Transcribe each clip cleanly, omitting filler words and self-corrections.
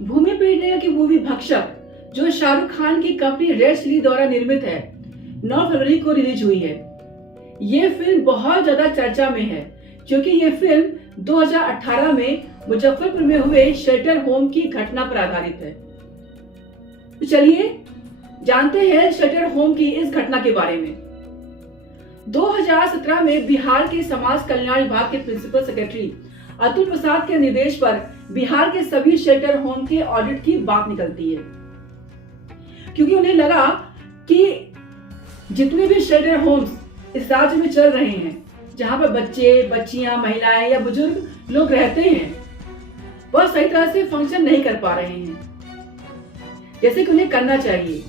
भूमि पेडनेकर की मूवी भक्षक, जो शाहरुख खान की कंपनी रेड चिली द्वारा निर्मित है, 9 फरवरी को रिलीज हुई है। ये फिल्म बहुत ज्यादा चर्चा में है क्योंकि ये फिल्म 2018 में मुजफ्फरपुर में हुए शेल्टर होम की घटना पर आधारित है। तो चलिए जानते हैं शेल्टर होम की इस घटना के बारे में। 2017 में बिहार के समाज कल्याण विभाग के प्रिंसिपल सेक्रेटरी अतुल प्रसाद के निर्देश पर बिहार के सभी शेल्टर होम के ऑडिट की बात निकलती है, क्योंकि उन्हें लगा कि जितने भी शेल्टर होम्स इस राज्य में चल रहे हैं, जहां पर बच्चे, बच्चियां, महिलाएं या बुजुर्ग लोग रहते हैं, वह सही तरह से फंक्शन नहीं कर पा रहे हैं जैसे कि उन्हें करना चाहिए।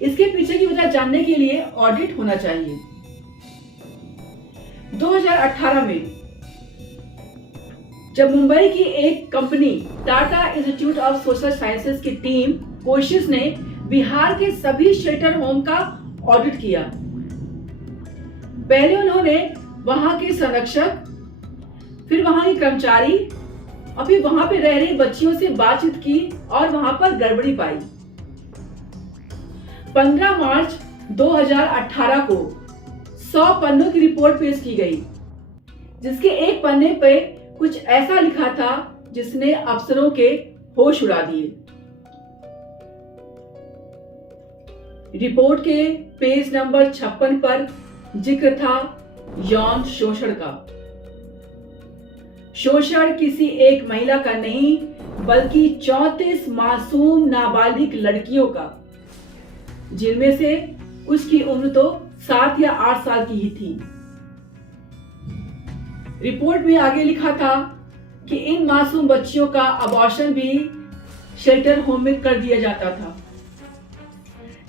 इसके पीछे की वजह जानने के लिए ऑडिट होना चाहिए। 2018 में जब मुंबई की एक company Tata institute of social sciences की टीम कोशिश ने बिहार के सभी शेल्टर होम का ऑडिट किया। पहले उन्होंने वहां के संरक्षक, फिर वहां के कर्मचारी और फिर वहां पे रह रही बच्चियों से बातचीत की और वहां पर गड़बड़ी पाई। 15 मार्च 2018 को 100 पन्नों की रिपोर्ट पेश की गई, जिसके एक पन्ने पे कुछ ऐसा लिखा था जिसने अफसरों के होश उड़ा दिए। रिपोर्ट के पेज नंबर 56 पर जिक्र था यौन शोषण का। शोषण किसी एक महिला का नहीं, बल्कि 34 मासूम नाबालिग लड़कियों का, जिनमें से कुछ की उम्र तो 7 या 8 साल की ही थी। रिपोर्ट में आगे लिखा था कि इन मासूम बच्चियों का अबॉर्शन भी शेल्टर होम में कर दिया जाता था।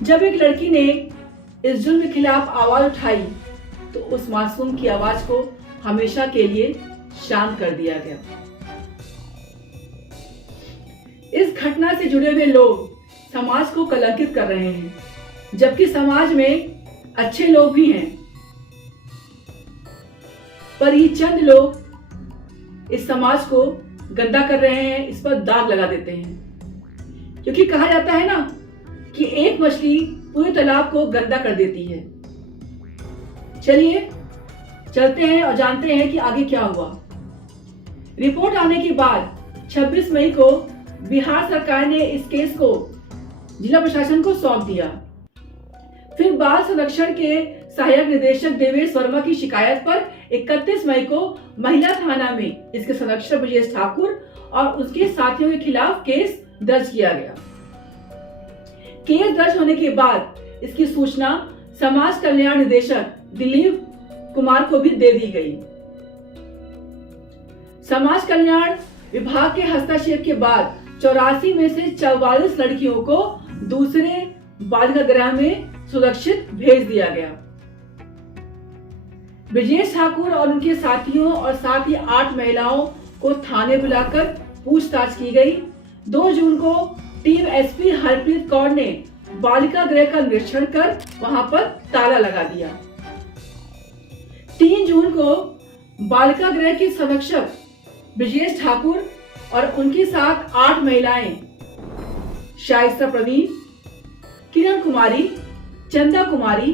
जब एक लड़की ने इस जुल्म के खिलाफ आवाज उठाई तो उस मासूम की आवाज को हमेशा के लिए शांत कर दिया गया। इस घटना से जुड़े हुए लोग समाज को कलंकित कर रहे हैं, जबकि समाज में अच्छे लोग भी हैं, पर ये चंद लोग इस समाज को गंदा कर रहे हैं, इस पर दाग लगा देते हैं। क्योंकि कहा जाता है ना कि एक मछली पूरे तालाब को गंदा कर देती है। चलिए चलते हैं और जानते हैं कि आगे क्या हुआ। रिपोर्ट आने के बाद 26 मई को बिहार सरकार ने इस केस को जिला प्रशासन को सौंप दिया। फिर बाल संरक्षण के सहायक निदेशक देवेश वर्मा की शिकायत पर 31 मई को महिला थाना में इसके संरक्षक ब्रजेश ठाकुर और उसके साथियों के खिलाफ केस दर्ज किया गया। केस दर्ज होने के बाद इसकी सूचना समाज कल्याण निदेशक दिलीप कुमार को भी दे दी गई। समाज कल्याण विभाग के हस्तक्षेप के बाद 84 में से 44 लड़कियों को दूसरे बालिका गृह में सुरक्षित भेज दिया गया। ब्रजेश ठाकुर और उनके साथियों और साथ ही 8 महिलाओं को थाने बुलाकर पूछताछ की गई। 2 जून को टीम एसपी हरप्रीत कौर ने बालिका गृह का निरीक्षण कर वहां पर ताला लगा दिया। 3 जून को बालिका गृह के संरक्षक ब्रजेश ठाकुर और उनके साथ 8 महिलाएं शाइस्ता प्रवीण, किरण कुमारी, चंदा कुमारी,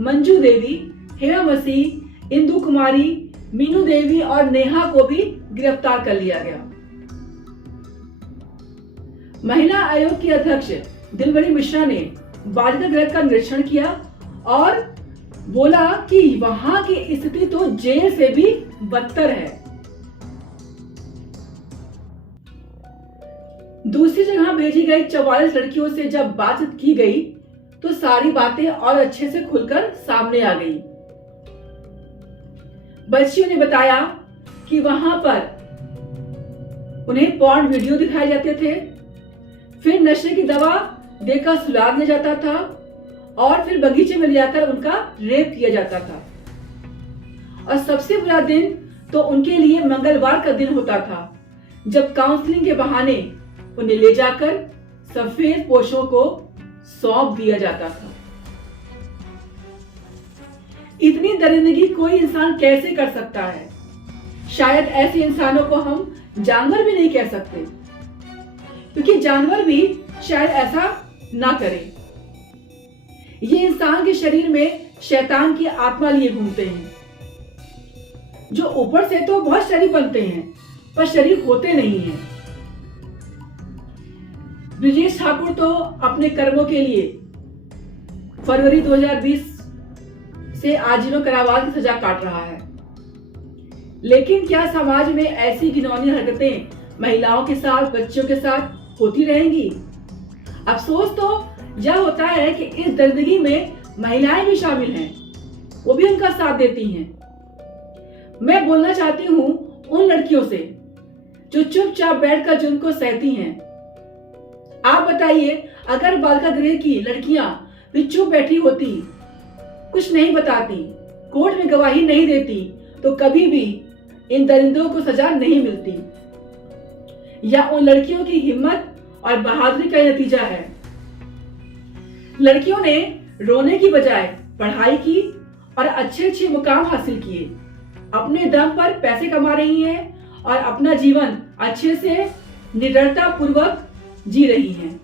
मंजू देवी, हेमा मसीह, इंदु कुमारी, मीनू देवी और नेहा को भी गिरफ्तार कर लिया गया। महिला आयोग की अध्यक्ष दिलबरी मिश्रा ने बालिका गृह का निरीक्षण किया और बोला कि वहां की स्थिति तो जेल से भी बदतर है। दूसरी जगह भेजी गई 44 लड़कियों से जब बातचीत की गई तो सारी बातें और अच्छे से खुलकर सामने आ गई। बच्चियों ने बताया कि वहां पर उन्हें पॉर्न वीडियो दिखाए जाते थे, फिर नशे की दवा देकर सुला दिया जाता था और फिर बगीचे में ले जाकर उनका रेप किया जाता था। और सबसे बुरा दिन तो उनके लिए मंगलवार का दिन होता था, जब काउंसलिंग के बहाने उन्हें ले जाकर सफेद पोशों को सौंप दिया जाता था। इतनी दरिंदगी कोई इंसान कैसे कर सकता है? शायद ऐसे इंसानों को हम जानवर भी नहीं कह सकते, क्योंकि जानवर भी शायद ऐसा ना करे। ये इंसान के शरीर में शैतान की आत्मा लिए घूमते हैं, जो ऊपर से तो बहुत शरीफ बनते हैं पर शरीफ होते नहीं हैं। ब्रिजेश ठाकुर तो अपने कर्मों के लिए फरवरी 2020 से आजीवन कारावास की सजा काट रहा है। लेकिन क्या समाज में ऐसी घिनौनी हरकतें महिलाओं के साथ, बच्चों के साथ होती रहेंगी? अफसोस तो यह होता है कि इस दरिंदगी में महिलाएं भी शामिल हैं, वो भी उनका साथ देती हैं। मैं बोलना चाहती हूँ उन लड़कियों से जो चुपचाप बैठकर जुर्म को सहती हैं। आप बताइए, अगर बालिका गृह की लड़कियां भी चुप बैठी होती, कुछ नहीं बताती, कोर्ट में गवाही नहीं देती, तो कभी भी इन दरिंदों को सजा नहीं मिलती। या उन लड़कियों की हिम्मत और बहादुरी का नतीजा है। लड़कियों ने रोने की बजाय पढ़ाई की और अच्छे मुकाम हासिल किए, अपने दम पर पैसे कमा रही हैं और अपना जीवन अच्छे से निडरता पूर्वक जी रही हैं।